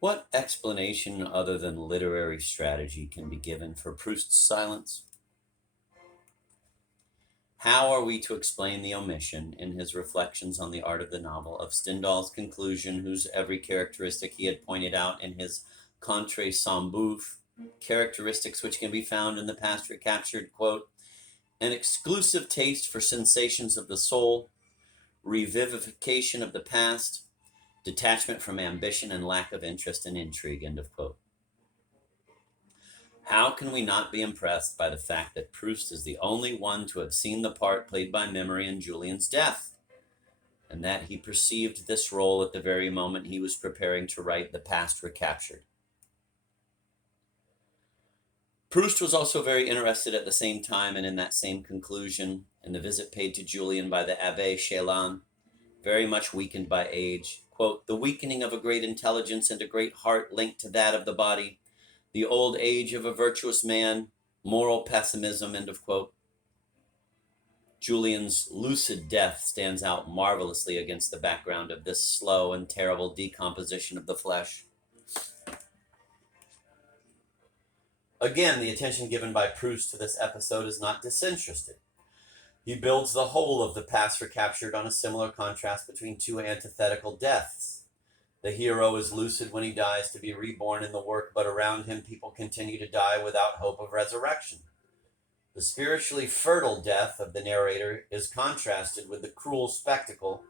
What explanation other than literary strategy can be given for Proust's silence? How are we to explain the omission in his reflections on the art of the novel of Stendhal's conclusion, whose every characteristic he had pointed out in his Contre sans bouffe, characteristics which can be found in the past recaptured, quote, an exclusive taste for sensations of the soul, revivification of the past, detachment from ambition and lack of interest in intrigue, end of quote. How can we not be impressed by the fact that Proust is the only one to have seen the part played by memory in Julian's death, and that he perceived this role at the very moment he was preparing to write The Past Recaptured? Proust was also very interested at the same time and in that same conclusion in the visit paid to Julian by the Abbé Chélan, very much weakened by age. Quote, the weakening of a great intelligence and a great heart linked to that of the body, the old age of a virtuous man, moral pessimism, end of quote. Julian's lucid death stands out marvelously against the background of this slow and terrible decomposition of the flesh. Again, the attention given by Proust to this episode is not disinterested. He builds the whole of The Past Recaptured on a similar contrast between two antithetical deaths. The hero is lucid when he dies to be reborn in the work, but around him people continue to die without hope of resurrection. The spiritually fertile death of the narrator is contrasted with the cruel spectacle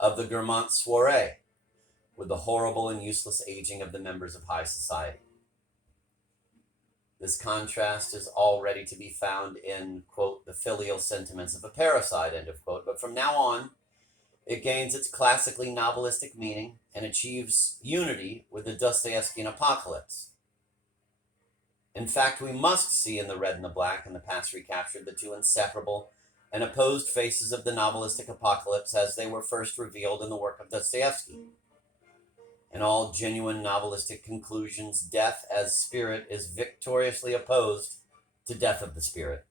of the Guermantes soirée, with the horrible and useless aging of the members of high society. This contrast is already to be found in, quote, the filial sentiments of a parricide, end of quote. But from now on, it gains its classically novelistic meaning and achieves unity with the Dostoevskian apocalypse. In fact, we must see in The Red and the Black and The Past Recaptured the two inseparable and opposed faces of the novelistic apocalypse as they were first revealed in the work of Dostoevsky. In all genuine novelistic conclusions, death as spirit is victoriously opposed to death of the spirit.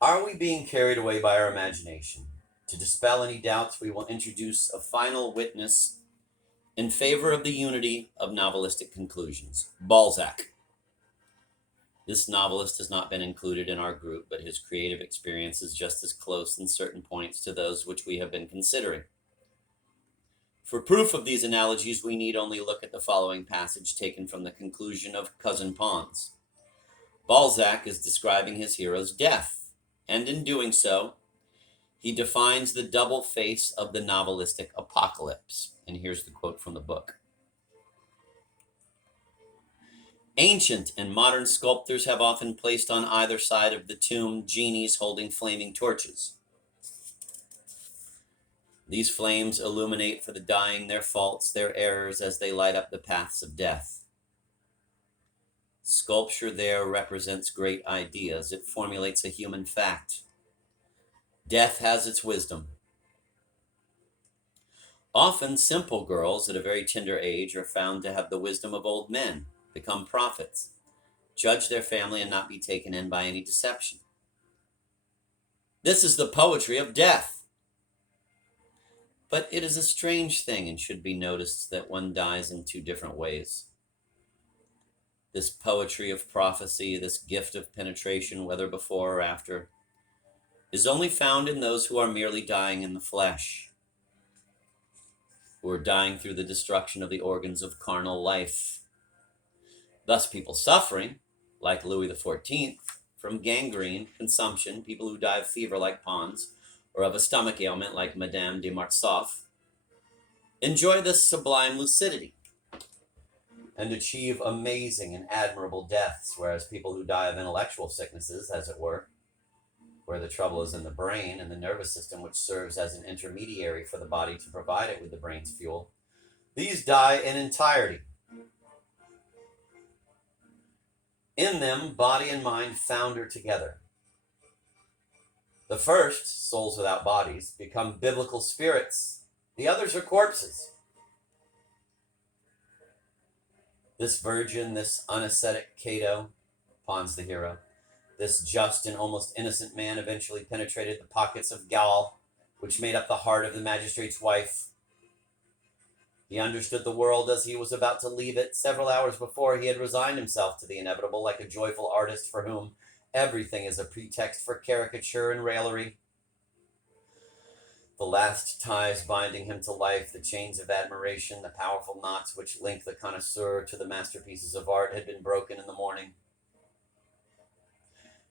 Are we being carried away by our imagination? To dispel any doubts, we will introduce a final witness in favor of the unity of novelistic conclusions, Balzac. This novelist has not been included in our group, but his creative experience is just as close in certain points to those which we have been considering. For proof of these analogies, we need only look at the following passage taken from the conclusion of Cousin Pons. Balzac is describing his hero's death, and in doing so, he defines the double face of the novelistic apocalypse. And here's the quote from the book. Ancient and modern sculptors have often placed on either side of the tomb genies holding flaming torches. These flames illuminate for the dying their faults, their errors, as they light up the paths of death. Sculpture there represents great ideas. It formulates a human fact. Death has its wisdom. Often simple girls at a very tender age are found to have the wisdom of old men, become prophets, judge their family, and not be taken in by any deception. This is the poetry of death. But it is a strange thing and should be noticed that one dies in two different ways. This poetry of prophecy, this gift of penetration, whether before or after, is only found in those who are merely dying in the flesh, who are dying through the destruction of the organs of carnal life. Thus, people suffering, like Louis XIV, from gangrene, consumption, people who die of fever like Pons, or of a stomach ailment like Madame de Mortsauf, enjoy this sublime lucidity and achieve amazing and admirable deaths, whereas people who die of intellectual sicknesses, as it were, where the trouble is in the brain and the nervous system, which serves as an intermediary for the body to provide it with the brain's fuel, these die in entirety. In them, body and mind founder together. The first, souls without bodies, become biblical spirits. The others are corpses. This virgin, this unascetic Cato, Pons the hero, this just and almost innocent man eventually penetrated the pockets of Gaul which made up the heart of the magistrate's wife. He understood the world as he was about to leave it. Several hours before, he had resigned himself to the inevitable, like a joyful artist for whom everything is a pretext for caricature and raillery. The last ties binding him to life, the chains of admiration, the powerful knots which link the connoisseur to the masterpieces of art, had been broken in the morning.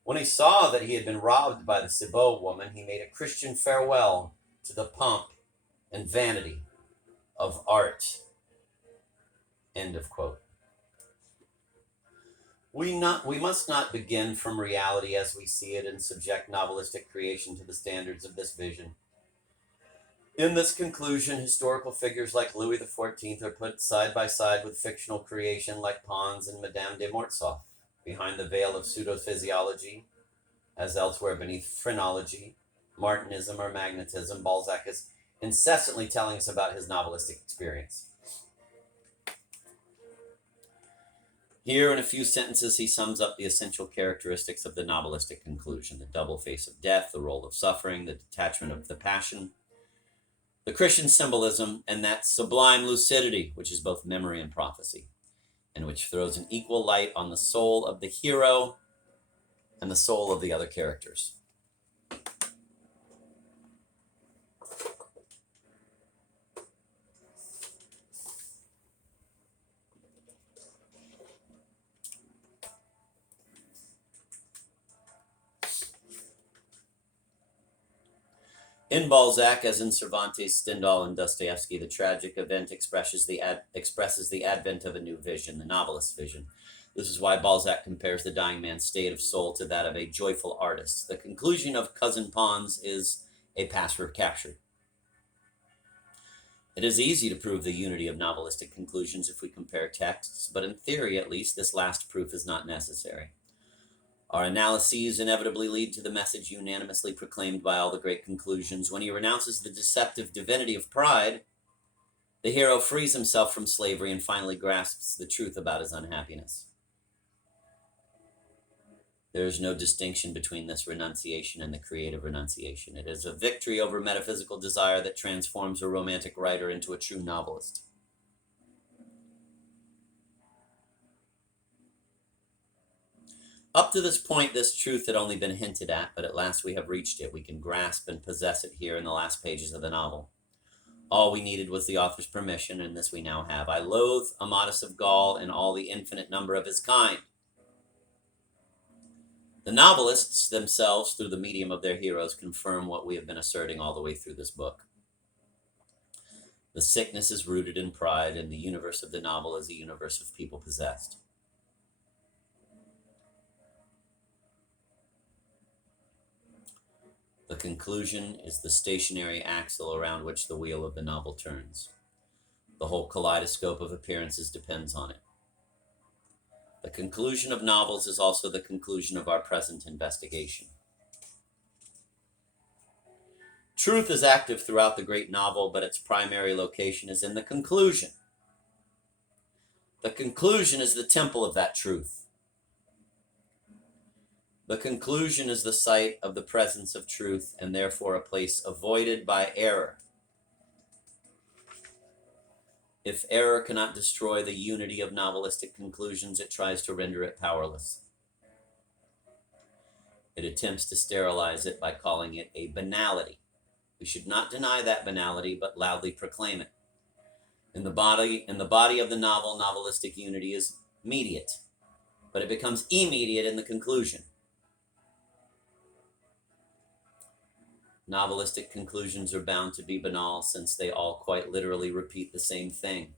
When he saw that he had been robbed by the Cibot woman, he made a Christian farewell to the pomp and vanity of art. End of quote. We must not begin from reality as we see it and subject novelistic creation to the standards of this vision. In this conclusion, historical figures like Louis XIV are put side by side with fictional creation like Pons and Madame de Mortsauf. Behind the veil of pseudo-physiology, as elsewhere beneath phrenology, Martinism, or magnetism, Balzac is incessantly telling us about his novelistic experience. Here, in a few sentences, he sums up the essential characteristics of the novelistic conclusion: the double face of death, the role of suffering, the detachment of the passion, the Christian symbolism, and that sublime lucidity, which is both memory and prophecy, and which throws an equal light on the soul of the hero and the soul of the other characters. In Balzac, as in Cervantes, Stendhal, and Dostoevsky, the tragic event expresses the advent of a new vision, the novelist's vision. This is why Balzac compares the dying man's state of soul to that of a joyful artist. The conclusion of Cousin Pons is a password captured. It is easy to prove the unity of novelistic conclusions if we compare texts, but in theory, at least, this last proof is not necessary. Our analyses inevitably lead to the message unanimously proclaimed by all the great conclusions. When he renounces the deceptive divinity of pride, the hero frees himself from slavery and finally grasps the truth about his unhappiness. There is no distinction between this renunciation and the creative renunciation. It is a victory over metaphysical desire that transforms a romantic writer into a true novelist. Up to this point, this truth had only been hinted at, but at last we have reached it. We can grasp and possess it here in the last pages of the novel. All we needed was the author's permission, and this we now have. I loathe Amadis of Gaul and all the infinite number of his kind. The novelists themselves, through the medium of their heroes, confirm what we have been asserting all the way through this book. The sickness is rooted in pride, and the universe of the novel is a universe of people possessed. The conclusion is the stationary axle around which the wheel of the novel turns. The whole kaleidoscope of appearances depends on it. The conclusion of novels is also the conclusion of our present investigation. Truth is active throughout the great novel, but its primary location is in the conclusion. The conclusion is the temple of that truth. The conclusion is the site of the presence of truth, and therefore a place avoided by error. If error cannot destroy the unity of novelistic conclusions, it tries to render it powerless. It attempts to sterilize it by calling it a banality. We should not deny that banality, but loudly proclaim it. In the body of the novel, novelistic unity is mediate, but it becomes immediate in the conclusion. Novelistic conclusions are bound to be banal, since they all quite literally repeat the same thing.